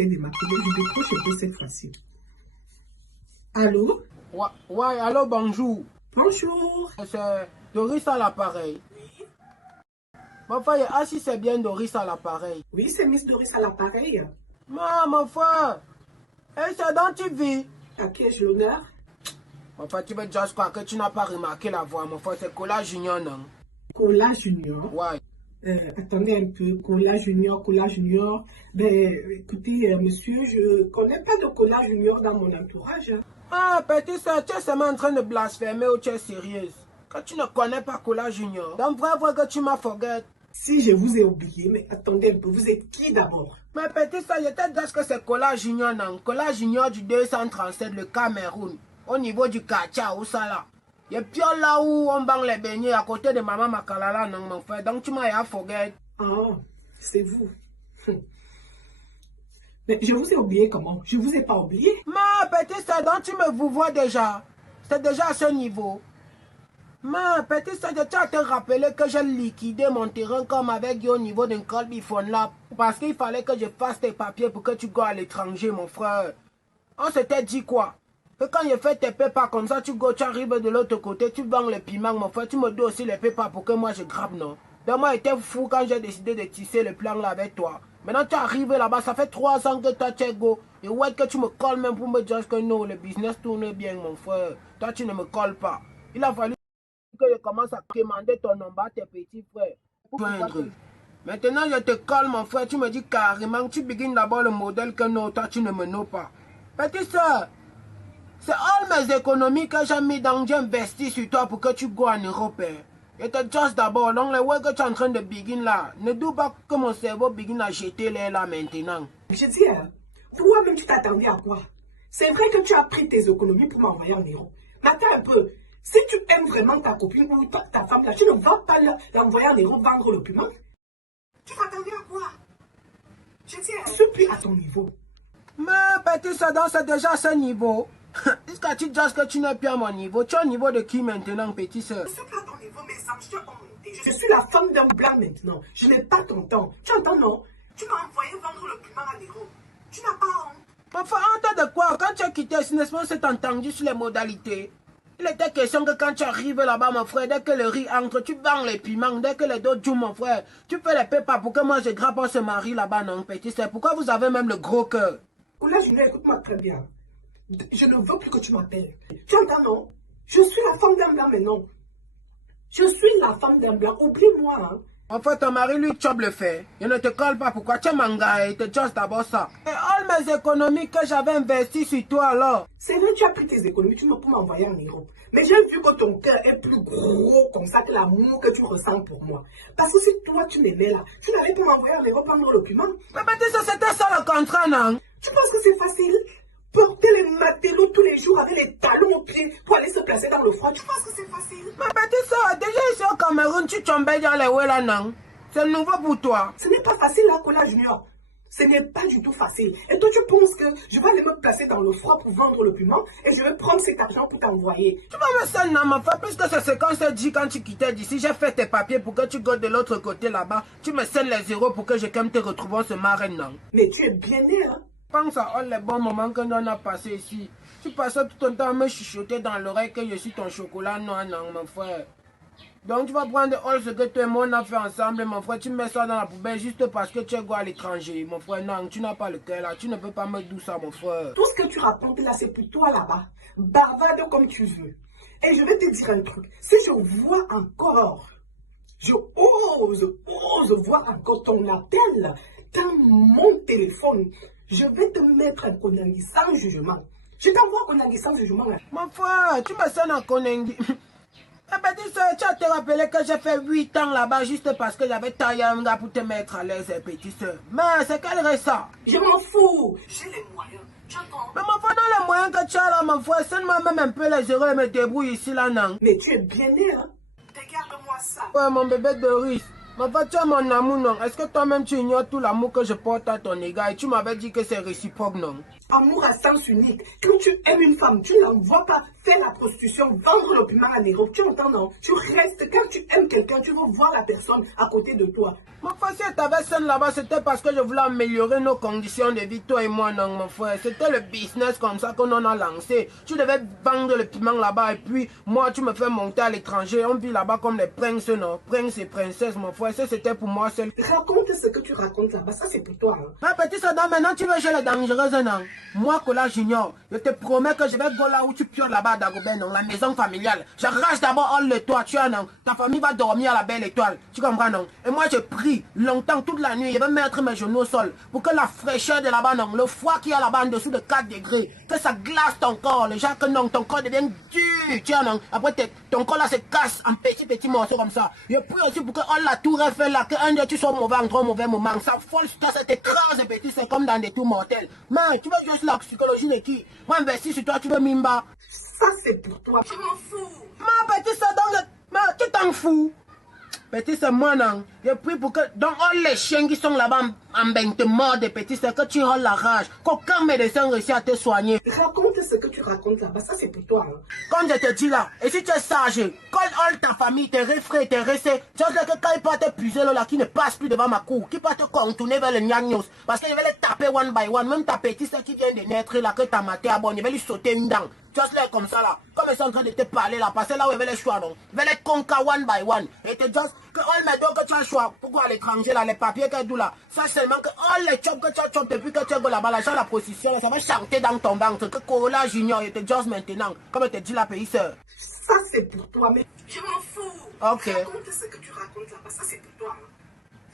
essaie de m'appeler, je décroche un peu cette fois-ci. Allô? Ouais, allô, bonjour. Bonjour. C'est Doris à l'appareil. Oui, Mon frère, ah si c'est bien Doris à l'appareil. oui, c'est Miss Doris à l'appareil. Mon frère, c'est dans tu vis. À qui ai-je l'honneur? Mon frère, tu veux déjà croire que tu n'as pas remarqué la voix. Mon frère, c'est Cola Junior, non? Cola Junior. Ouais. Attendez un peu, Cola Junior, Cola Junior. Ben, écoutez, monsieur, je connais pas de Cola Junior dans mon entourage. Hein. Ah, petit soeur, tu es seulement en train de blasphémer ou tu es sérieuse? Quand tu ne connais pas Cola Junior, donc vrai que tu m'as forget. Si je vous ai oublié, mais attendez un peu, vous êtes qui d'abord? Mais petit soeur, je te dis que c'est Cola Junior, non? Cola Junior du 237, le Cameroun, au niveau du Kacha, où ça là? Et puis là où on bang les beignets à côté de maman Makalala, non, mon frère. Donc tu m'as forget. Ah, c'est vous. Mais je vous ai oublié comment? Je vous ai pas oublié. Ma petite soeur, donc tu me vous vois déjà. C'est déjà à ce niveau. Ma petite soeur, je tiens à te rappeler que j'ai liquidé mon terrain comme avec au niveau d'un colbifone là. Parce qu'il fallait que je fasse tes papiers pour que tu go à l'étranger, mon frère. On s'était dit quoi? Que quand je fais tes pépas comme ça, tu arrives de l'autre côté, tu vends les piments, mon frère. Tu me dois aussi les pépas pour que moi je grappe, non? Donc moi j'étais fou quand j'ai décidé de tisser le plan là avec toi. Maintenant tu es arrivé là-bas, ça fait 3 ans que toi tu es go. Et ouais que tu me colles même pour me dire que non, le business tourne bien, mon frère. Toi tu ne me colles pas. Il a fallu que je commence à commander ton nom à tes petits frères. Maintenant je te colle, mon frère, tu me dis carrément, tu begins d'abord le modèle que non, toi tu ne me know pas. Petite soeur, c'est all mes économies que j'ai mis dans, j'ai investi sur toi pour que tu go en Europe. Et te juste d'abord, donc le way que tu es en train de begin là, ne doute pas que mon cerveau begin à jeter les là maintenant. Je dis, toi-même tu t'attendais à quoi? C'est vrai que tu as pris tes économies pour m'envoyer en Europe. Mais attends un peu, si tu aimes vraiment ta copine ou ta femme là, tu ne vas pas l'envoyer en Europe vendre le piment? Tu t'attendais à quoi? Je dis, je suis plus à ton niveau. Mais petit Sadon, c'est déjà à ce niveau. Est-ce que tu dis que tu n'es plus à mon niveau? Tu es au niveau de qui maintenant, petit soeur? Je suis pas à ton niveau, mais ça me fait remonter. Je suis la femme d'un blanc maintenant. Je n'ai pas ton temps. Tu entends, non? Tu m'as envoyé vendre le piment à l'Europe. Tu n'as pas honte. Enfin, honte de quoi? Quand tu as quitté Sinesman, c'est entendu sur les modalités. Il était question que quand tu arrives là-bas, mon frère, dès que le riz entre, tu vends les piments, dès que les dos jouent, mon frère, tu fais les pépas pour que moi je grappe on se marie là-bas, non, petit. C'est pourquoi vous avez même le gros cœur. Là, Julien, écoute-moi très bien. Je ne veux plus que tu m'appelles. Tu entends, non? Je suis la femme d'un blanc, mais non. Je suis la femme d'un blanc. Oublie-moi, hein. En fait, ton mari, lui, chope le fait. Il ne te colle pas. Pourquoi? Tu es manga et te juste d'abord ça. Et all mes économies que j'avais investies sur toi, alors. C'est vrai, tu as pris tes économies, tu m'as envoyer en Europe. Mais j'ai vu que ton cœur est plus gros comme ça que l'amour que tu ressens pour moi. Parce que si toi, tu m'aimais là, tu n'allais pas m'envoyer en Europe prendre le document. Mais peut-être que c'était ça le contrat, non? Tu penses que c'est facile? Porter les matelots tous les jours avec les talons aux pieds pour aller se placer dans le froid. Tu penses que c'est facile? Mais petit ça, déjà ici au Cameroun, tu tombes dans les ouais là, non? C'est nouveau pour toi. Ce n'est pas facile là, Cola Junior. Ce n'est pas du tout facile. Et toi, tu penses que je vais aller me placer dans le froid pour vendre le piment et je vais prendre cet argent pour t'envoyer. Tu vas me scène, non, ma femme, puisque c'est ce qu'on s'est dit quand tu quittais d'ici. J'ai fait tes papiers pour que tu goes de l'autre côté là-bas. Tu me scènes les zéros pour que je quand te retrouvons ce marin, non? Mais tu es bien né, hein? Pense à all les bons moments que nous on a passé ici. Tu passais tout ton temps à me chuchoter dans l'oreille que je suis ton chocolat noir, non, mon frère. Donc tu vas prendre all ce que toi et moi on a fait ensemble, mon frère. Tu mets ça dans la poubelle juste parce que tu es quoi à l'étranger, mon frère. Non, tu n'as pas le cœur là. Tu ne peux pas me dire ça, mon frère. Tout ce que tu racontes là, c'est pour toi là-bas. Bavarde comme tu veux. Et je vais te dire un truc. Si je vois encore, je ose voir encore ton appel dans mon téléphone, je vais te mettre un Konangi sans jugement. Je t'envoie un Konangi sans jugement là. Mon frère, tu me sens en Konangi. Eh petit soeur, tu as te rappelé que j'ai fait 8 ans là-bas juste parce que j'avais taillé un gars pour te mettre à l'aise, petit soeur. Mais c'est quel reste ça? Je m'en fous. J'ai les moyens. J'entends. Mais mon frère, dans les moyens que tu as là, mon frère, seulement même un peu les zéros et me débrouille ici là, non? Mais tu es bien né, hein? Regarde-moi ça. Ouais, mon bébé Doris. Mon frère, tu as mon amour, non? Est-ce que toi-même tu ignores tout l'amour que je porte à ton égard et tu m'avais dit que c'est réciproque, non? Amour à sens unique. Quand tu aimes une femme, tu n'envoies pas faire la prostitution, vendre le piment à l'héros. Tu entends, non? Tu restes. Quand tu aimes quelqu'un, tu veux voir la personne à côté de toi. Mon frère, si tu avais scène là-bas, c'était parce que je voulais améliorer nos conditions de vie, toi et moi, non, mon frère. C'était le business comme ça qu'on en a lancé. Tu devais vendre le piment là-bas et puis moi, tu me fais monter à l'étranger. On vit là-bas comme les princes, non? Princes et princesses, mon frère. Ça, c'était pour moi seul. Raconte ce que tu racontes là-bas. Ça, c'est pour toi. Hein. Ma petite soeur, maintenant, tu veux jouer les dangereuses, non? Moi, Kola Junior, je te promets que je vais go là où tu pioles là-bas à Dagobert, non? La maison familiale. J'arrache d'abord all le toit, tu vois, non? Ta famille va dormir à la belle étoile. Tu comprends, non? Et moi, je prie longtemps, toute la nuit. Je vais mettre mes genoux au sol pour que la fraîcheur de là-bas, non? Le froid qu'il y a là-bas en dessous de 4 degrés, que ça glace ton corps. Le genre que non, ton corps devient dur, tu vois, non? Après, ton corps là se casse en petits morceaux comme ça. Je prie aussi pour que all la tour Eiffel là, qu'un jour tu sois mauvais en trop mauvais moment. Ça folle, ça t'écrase, petit, c'est comme dans des tours mortels. Mais tu veux juste la psychologie de qui? Moi, investir sur toi, tu veux Mimba. Ça, c'est pour toi. Je m'en fous. Ma petite, ça donne. Tu t'en fous. Petit, c'est moi, non. Je prie pour que, dans les chiens qui sont là-bas en bain de mort de petit, c'est que tu rôles la rage. Qu'aucun médecin réussit à te soigner. Raconte ce que tu racontes là-bas. Ça, c'est pour toi. Hein. Comme je te dis là, et si tu es sage, quand all ta famille, tes refrains, tes recets, tu sais que quand il peut te puiser là, qui ne passe plus devant ma cour, qui peut te contourner vers le gnagnos, parce que je vais les taper one by one, même ta petite qui vient de naître là, que t'as maté à bon, je vais lui sauter une dent. Tu vois, comme ça là, comme ils sont en train de te parler là, parce que là où il va les choix, non, il va les conquer one by one, et te just, que all mes dons que tu as choix, pourquoi à l'étranger là, les papiers que tout là, ça seulement que all les chops que tu as chop depuis que tu es là-bas, là, la position là, ça va chanter dans ton ventre, que Kola Junior, il te just maintenant, comme il te dit la pays sœur. Ça c'est pour toi, mais je m'en fous. Ok. Raconte ce que tu racontes là-bas, ça c'est pour toi.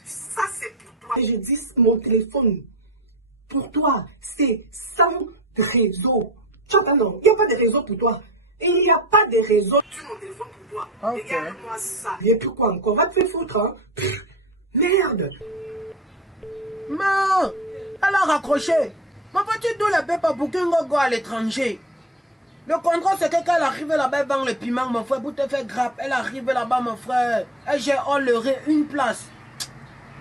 Ça c'est pour toi. Et je dis mon téléphone, pour toi, c'est sans réseau. Tu entends, non? Il n'y a pas de réseau pour toi. Il n'y a pas de réseau sur mon téléphone pour toi. Ok. Regarde-moi ça. Et puis quoi encore? Va te faire foutre, hein? Merde. Non, elle a raccroché. Ma petite doule ne peut pas pour qu'un go à l'étranger. Le contrôle, c'est que quand elle arrive là-bas, elle vend le piment, mon frère, pour te faire grappe. Elle arrive là-bas, mon frère. Elle j'ai enlevé une place.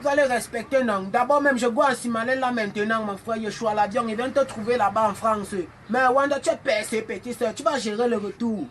Vous allez respecter, non? D'abord, même, je vois à Simalé là maintenant, mon frère. Je suis à l'avion. Il vient te trouver là-bas en France. Mais Wanda, tu es percé, petit soeur. Tu vas gérer le retour.